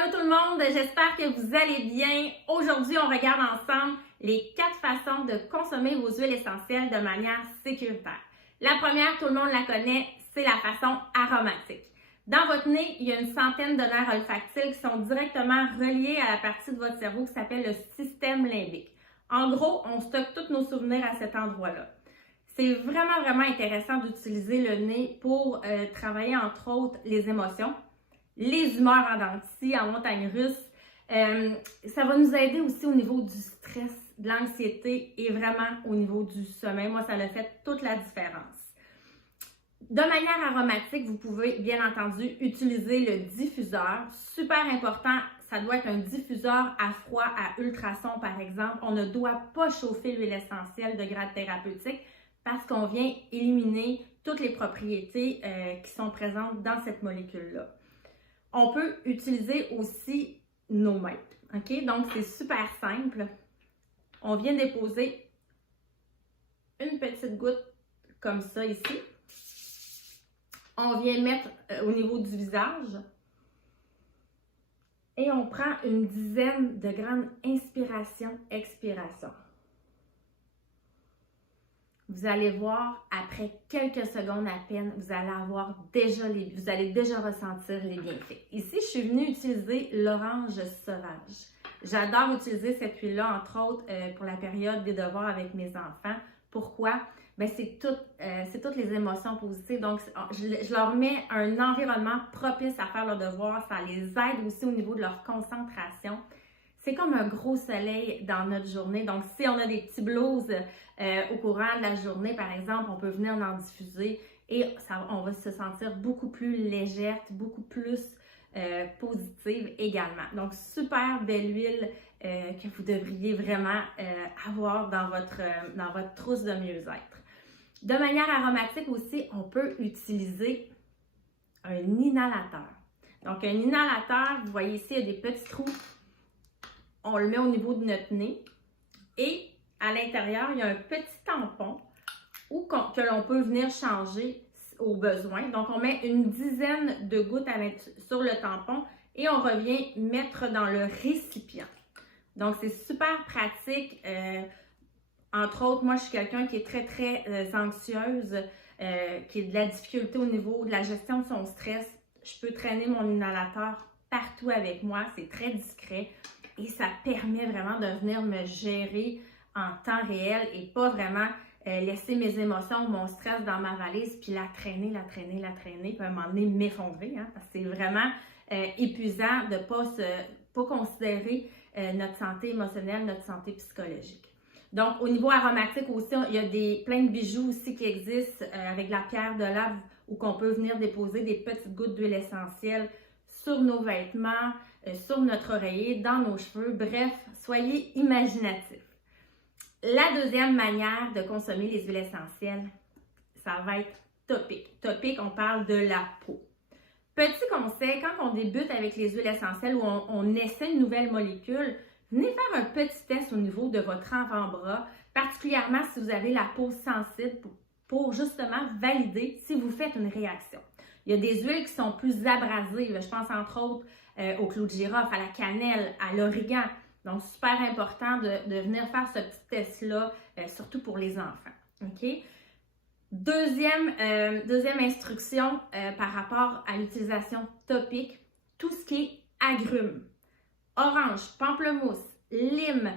Allô tout le monde, j'espère que vous allez bien. Aujourd'hui, on regarde ensemble les 4 façons de consommer vos huiles essentielles de manière sécuritaire. La première, tout le monde la connaît, c'est la façon aromatique. Dans votre nez, il y a une centaine de nerfs olfactiles qui sont directement reliés à la partie de votre cerveau qui s'appelle le système limbique. En gros, on stocke tous nos souvenirs à cet endroit-là. C'est vraiment intéressant d'utiliser le nez pour travailler entre autres les émotions, les humeurs en dents de scie, en montagne russe. Ça va nous aider aussi au niveau du stress, de l'anxiété et vraiment au niveau du sommeil. Moi, ça a fait toute la différence. De manière aromatique, vous pouvez bien entendu utiliser le diffuseur. Super important, ça doit être un diffuseur à froid, à ultrasons par exemple. On ne doit pas chauffer l'huile essentielle de grade thérapeutique parce qu'on vient éliminer toutes les propriétés qui sont présentes dans cette molécule-là. On peut utiliser aussi nos mains, ok? Donc, c'est super simple. On vient déposer une petite goutte comme ça ici. On vient mettre au niveau du visage. Et on prend une dizaine de grandes inspiration-expiration. Vous allez voir, après quelques secondes à peine, vous allez déjà ressentir les bienfaits. Ici, je suis venue utiliser l'orange sauvage. J'adore utiliser cette huile-là, entre autres, pour la période des devoirs avec mes enfants. Pourquoi? Bien, c'est toutes les émotions positives. Donc, je leur mets un environnement propice à faire leurs devoirs. Ça les aide aussi au niveau de leur concentration. C'est comme un gros soleil dans notre journée. Donc, si on a des petits blues au courant de la journée, par exemple, on peut venir en diffuser et on va se sentir beaucoup plus légère, beaucoup plus positive également. Donc, super belle huile que vous devriez vraiment avoir dans votre trousse de mieux-être. De manière aromatique aussi, on peut utiliser un inhalateur. Donc, un inhalateur, vous voyez ici, il y a des petits trous. On le met au niveau de notre nez et à l'intérieur, il y a un petit tampon que l'on peut venir changer au besoin. Donc, on met une dizaine de gouttes sur le tampon et on revient mettre dans le récipient. Donc, c'est super pratique. Entre autres, moi, je suis quelqu'un qui est très anxieuse, qui a de la difficulté au niveau de la gestion de son stress. Je peux traîner mon inhalateur partout avec moi. C'est très discret. Et ça permet vraiment de venir me gérer en temps réel et pas vraiment laisser mes émotions, mon stress dans ma valise, puis la traîner, puis à un moment donné m'effondrer. Parce que c'est vraiment épuisant de ne pas considérer notre santé émotionnelle, notre santé psychologique. Donc, au niveau aromatique aussi, il y a plein de bijoux aussi qui existent avec la pierre de lave où on peut venir déposer des petites gouttes d'huile essentielle sur nos vêtements, sur notre oreiller, dans nos cheveux. Bref, soyez imaginatifs. La deuxième manière de consommer les huiles essentielles, ça va être topique. Topique, on parle de la peau. Petit conseil, quand on débute avec les huiles essentielles ou on essaie une nouvelle molécule, venez faire un petit test au niveau de votre avant-bras, particulièrement si vous avez la peau sensible pour justement valider si vous faites une réaction. Il y a des huiles qui sont plus abrasives. Je pense entre autres au clou de girofle, à la cannelle, à l'origan. Donc, super important de venir faire ce petit test-là, surtout pour les enfants. OK? Deuxième instruction par rapport à l'utilisation topique, tout ce qui est agrumes. Orange, pamplemousse, lime,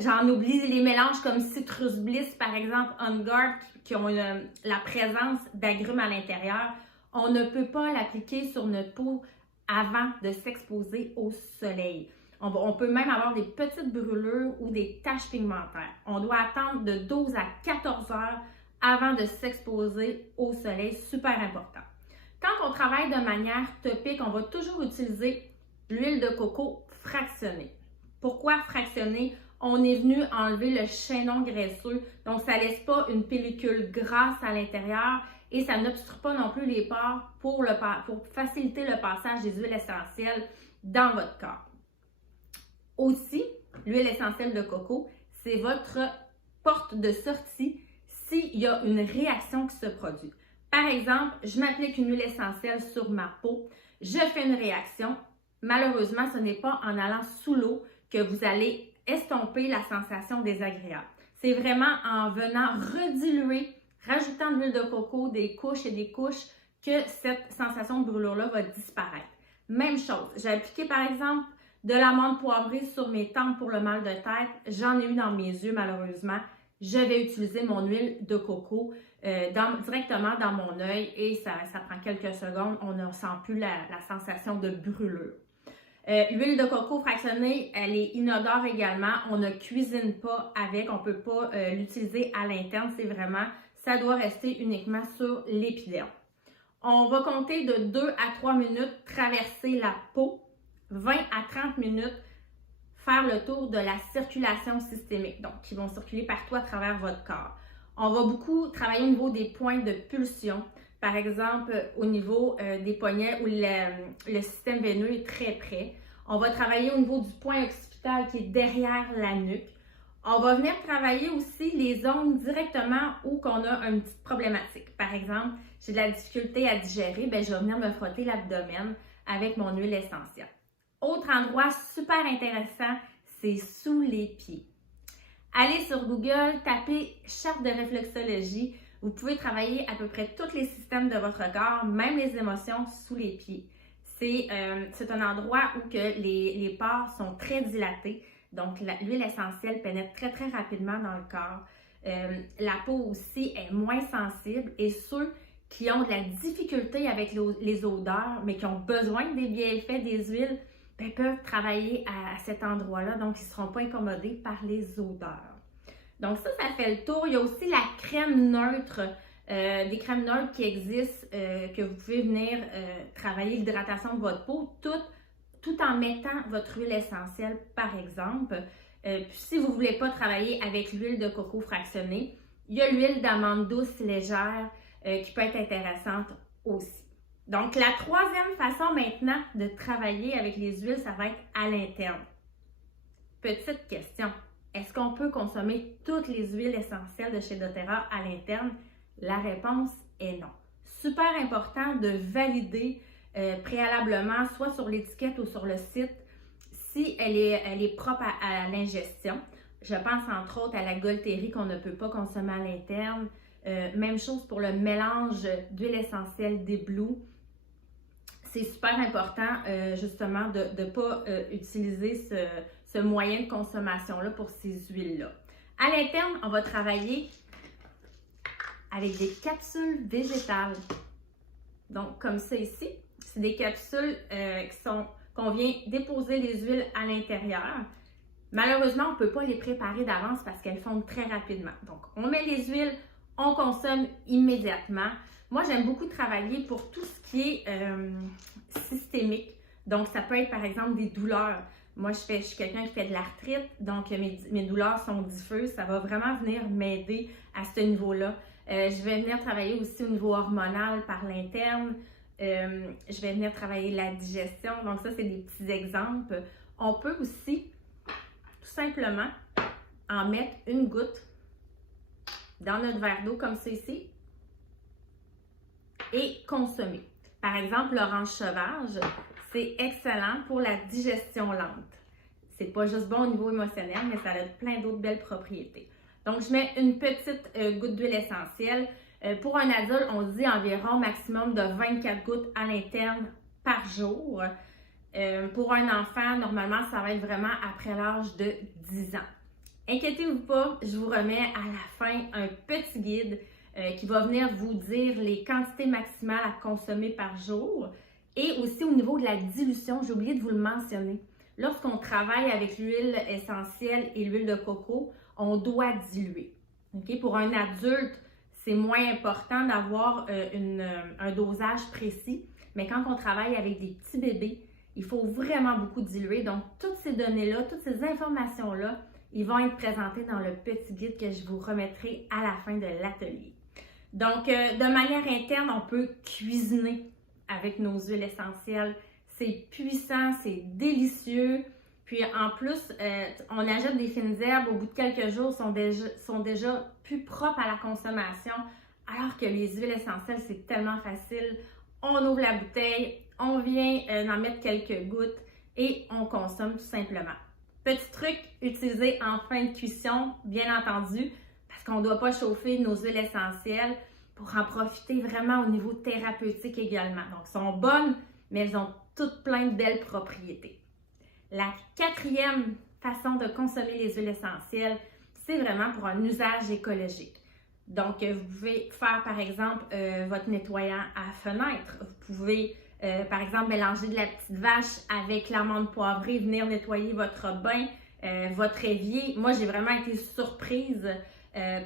j'en oublie les mélanges comme Citrus Bliss, par exemple, On Guard, qui ont la présence d'agrumes à l'intérieur. On ne peut pas l'appliquer sur notre peau avant de s'exposer au soleil. On peut même avoir des petites brûlures ou des taches pigmentaires. On doit attendre de 12 à 14 heures avant de s'exposer au soleil, super important. Quand on travaille de manière topique, on va toujours utiliser l'huile de coco fractionnée. Pourquoi fractionnée? On est venu enlever le chaînon graisseux, donc ça ne laisse pas une pellicule grasse à l'intérieur et ça n'obstrue pas non plus les pores pour faciliter le passage des huiles essentielles dans votre corps. Aussi, l'huile essentielle de coco, c'est votre porte de sortie s'il y a une réaction qui se produit. Par exemple, je m'applique une huile essentielle sur ma peau, je fais une réaction. Malheureusement, ce n'est pas en allant sous l'eau que vous allez estomper la sensation désagréable. C'est vraiment en venant rediluer, rajoutant de l'huile de coco, des couches et des couches, que cette sensation de brûlure-là va disparaître. Même chose, j'ai appliqué par exemple de l'amande poivrée sur mes tempes pour le mal de tête. J'en ai eu dans mes yeux malheureusement. Je vais utiliser mon huile de coco directement dans mon œil et ça prend quelques secondes. On ne sent plus la sensation de brûlure. L'huile de coco fractionnée, elle est inodore également. On ne cuisine pas avec, on ne peut pas l'utiliser à l'interne. C'est vraiment, ça doit rester uniquement sur l'épiderme. On va compter de 2 à 3 minutes, traverser la peau, 20 à 30 minutes, faire le tour de la circulation systémique, donc qui vont circuler partout à travers votre corps. On va beaucoup travailler au niveau des points de pulsion, par exemple au niveau des poignets où le système veineux est très près. On va travailler au niveau du point occipital qui est derrière la nuque. On va venir travailler aussi les zones directement où on a une petite problématique. Par exemple, j'ai de la difficulté à digérer, bien, je vais venir me frotter l'abdomen avec mon huile essentielle. Autre endroit super intéressant, c'est sous les pieds. Allez sur Google, tapez charte de réflexologie. Vous pouvez travailler à peu près tous les systèmes de votre corps, même les émotions sous les pieds. C'est un endroit où que les pores sont très dilatés. Donc, l'huile essentielle pénètre très, très rapidement dans le corps. La peau aussi est moins sensible et ceux qui ont de la difficulté avec les odeurs, mais qui ont besoin des bienfaits des huiles, bien, peuvent travailler à cet endroit-là. Donc, ils ne seront pas incommodés par les odeurs. Donc, ça fait le tour. Il y a aussi la crème neutre, des crèmes neutres qui existent, que vous pouvez venir travailler l'hydratation de votre peau, tout en mettant votre huile essentielle, par exemple. Puis si vous ne voulez pas travailler avec l'huile de coco fractionnée, il y a l'huile d'amande douce légère qui peut être intéressante aussi. Donc, la troisième façon maintenant de travailler avec les huiles, ça va être à l'interne. Petite question, est-ce qu'on peut consommer toutes les huiles essentielles de chez doTERRA à l'interne? La réponse est non. Super important de valider préalablement, soit sur l'étiquette ou sur le site, si elle est propre à l'ingestion. Je pense entre autres à la Golterie qu'on ne peut pas consommer à l'interne. Même chose pour le mélange d'huile essentielle d'Iblue. C'est super important justement de ne pas utiliser ce moyen de consommation-là pour ces huiles-là. À l'interne, on va travailler avec des capsules végétales. Donc, comme ça ici, c'est des capsules qu'on vient déposer les huiles à l'intérieur. Malheureusement, on ne peut pas les préparer d'avance parce qu'elles fondent très rapidement. Donc, on met les huiles, on consomme immédiatement. Moi, j'aime beaucoup travailler pour tout ce qui est systémique. Donc, ça peut être par exemple des douleurs. Moi, je suis quelqu'un qui fait de l'arthrite, donc mes douleurs sont diffuses. Ça va vraiment venir m'aider à ce niveau-là. Je vais venir travailler aussi au niveau hormonal par l'interne. Je vais venir travailler la digestion. Donc, ça, c'est des petits exemples. On peut aussi, tout simplement, en mettre une goutte dans notre verre d'eau, comme ça ici, et consommer. Par exemple, l'orange sauvage, c'est excellent pour la digestion lente. C'est pas juste bon au niveau émotionnel, mais ça a plein d'autres belles propriétés. Donc, je mets une petite goutte d'huile essentielle. Pour un adulte, on dit environ maximum de 24 gouttes à l'interne par jour. Pour un enfant, normalement, ça va être vraiment après l'âge de 10 ans. Inquiétez-vous pas, je vous remets à la fin un petit guide qui va venir vous dire les quantités maximales à consommer par jour. Et aussi au niveau de la dilution, j'ai oublié de vous le mentionner. Lorsqu'on travaille avec l'huile essentielle et l'huile de coco, on doit diluer. Okay? Pour un adulte, c'est moins important d'avoir un dosage précis, mais quand on travaille avec des petits bébés, il faut vraiment beaucoup diluer. Donc, toutes ces données-là, toutes ces informations-là, ils vont être présentées dans le petit guide que je vous remettrai à la fin de l'atelier. Donc, de manière interne, on peut cuisiner avec nos huiles essentielles. C'est puissant, c'est délicieux. Puis en plus, on ajoute des fines herbes. Au bout de quelques jours, sont déjà plus propres à la consommation. Alors que les huiles essentielles, c'est tellement facile. On ouvre la bouteille, on vient en mettre quelques gouttes et on consomme tout simplement. Petit truc, utilisé en fin de cuisson, bien entendu, parce qu'on ne doit pas chauffer nos huiles essentielles pour en profiter vraiment au niveau thérapeutique également. Donc, elles sont bonnes, mais elles ont toutes plein de belles propriétés. La quatrième façon de consommer les huiles essentielles, c'est vraiment pour un usage écologique. Donc, vous pouvez faire, par exemple, votre nettoyant à fenêtre. Vous pouvez, par exemple, mélanger de la petite vache avec l'amande poivrée, venir nettoyer votre bain, votre évier. Moi, j'ai vraiment été surprise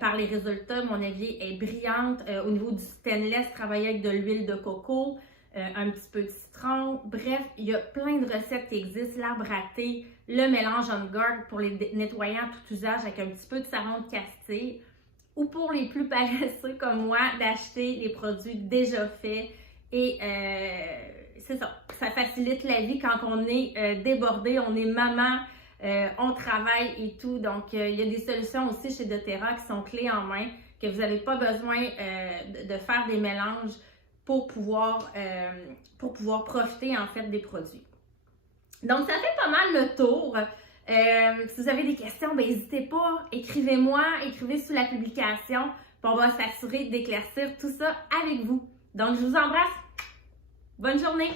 par les résultats. Mon évier est brillante. Au niveau du stainless, travailler avec de l'huile de coco, un petit peu de citron. Bref, il y a plein de recettes qui existent. L'arbre à thé, le mélange on guard pour les nettoyants à tout usage avec un petit peu de savon de Castille. Ou pour les plus paresseux comme moi, d'acheter les produits déjà faits. Et c'est ça, ça facilite la vie quand on est débordé, on est maman, on travaille et tout. Donc, il y a des solutions aussi chez doTERRA qui sont clés en main, que vous n'avez pas besoin de faire des mélanges pour pouvoir profiter en fait des produits. Donc, ça fait pas mal le tour. Si vous avez des questions, n'hésitez pas, écrivez-moi, écrivez sous la publication, puis on va s'assurer d'éclaircir tout ça avec vous. Donc, je vous embrasse. Bonne journée!